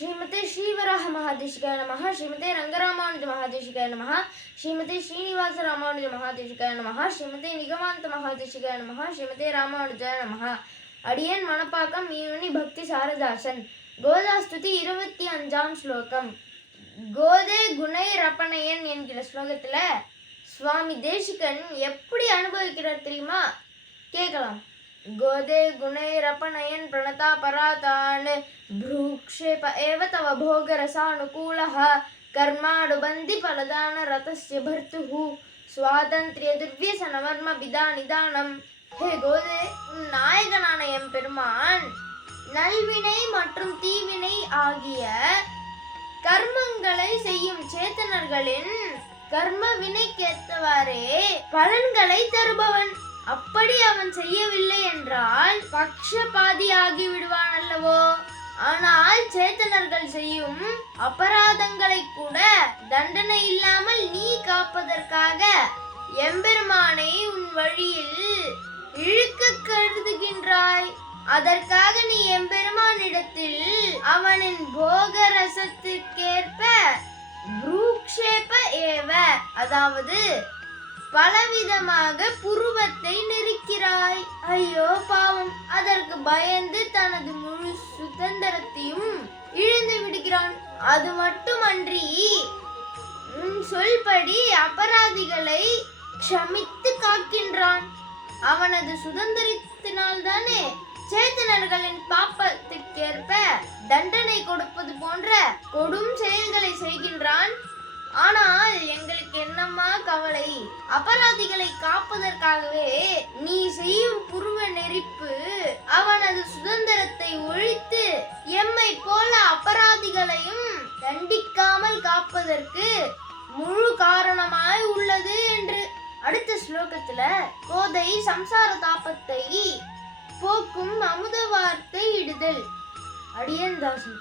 ஸ்ரீமதே ஸ்ரீவராக மகாதேசிகாய நமஹ. ஸ்ரீமதே ரங்கராமானுஜ மகாதேசிகாய நமஹ. ஸ்ரீமதே ஸ்ரீனிவாச ராமானுஜ மகாதேசிகாய நமஹ. ஸ்ரீமதே நிகமாந்த மகாதேசிகாய நமஹ. ஸ்ரீமதே ராமானுஜாய நமஹ. அடியன் மணப்பாக்கம் ஈவனி பக்தி சாரதாசன். கோதாஸ்துதி 25ஆம் ஸ்லோகம். கோதே குணை ரப்பணையன் என்கிற ஸ்லோகத்துல சுவாமி தேசிகன் எப்படி அனுபவிக்கிறார் தெரியுமா? கேட்கலாம். गोदे गुणैरपनयन् प्रणता परातान् भ्रूक्षेप एव तव भोगरसानुकूलः कर्मानुबन्धि फलदान रतस्य भर्तुः स्वातंत्र्य दिव्यसनवर्म बिदानिदाனம். ஹே கோதே, உன் நாயகனான எம்பெருமான் நல்வினை மற்றும் தீவினை ஆகிய கர்மங்களை செய்யும் சேத்தனர்களின் கர்ம வினைக்கேற்றவாறே பலன்களை தருபவன். அப்படி அவன் செய்யவில்லை என்றால் பக்ஷபாதியாகி விடுவான் அல்லவோ? ஆனால் சேத்தனர்கள் செய்யும் அபராதங்களை கூட தண்டனை இல்லாமல் நீ காப்பதற்காக எம்பெருமானை உன் வழியில் இழுக்க கருதுகின்றாய். அதற்காக நீ எம்பெருமானிடத்தில் அவனின் போகரசத்திற்கேற்ப ப்ரூக்ஷேப ஏவ, அதாவது பலவிதமாக புருவத்தை நெருக்கிறாய். ஐயோ பாவம், அதற்கு பயந்து தனது முழு சுதந்திரத்தையும் இழந்து விடுகிறான். அது மட்டுமன்றி உன் சொல்படி அபராதிகளை க்ஷமித்து காக்கின்றான். அவனது சுதந்திரத்தினால்தானே சேத்தனர்களின் பாப்பத்திற்கேற்ப தண்டனை கொடுப்பது போன்ற கொடும் செயல்களை செய்கின்றான். ஆனால் எங்களுக்கு என்னம்மா கவலை? அபராதிகளை காப்பதற்காகவே நீ செய்யும் புருவ நெரிப்பு அவனது சுதந்திரத்தை ஒழித்து எம்மை போல அபராதிகளையும் தண்டிக்காமல் காப்பதற்கு முழு காரணமாய் உள்ளது என்று. அடுத்த ஸ்லோகத்துல கோதை சம்சார தாபத்தை போக்கும் அமுத வார்த்தை இடுதல். அடியன் தாசன்.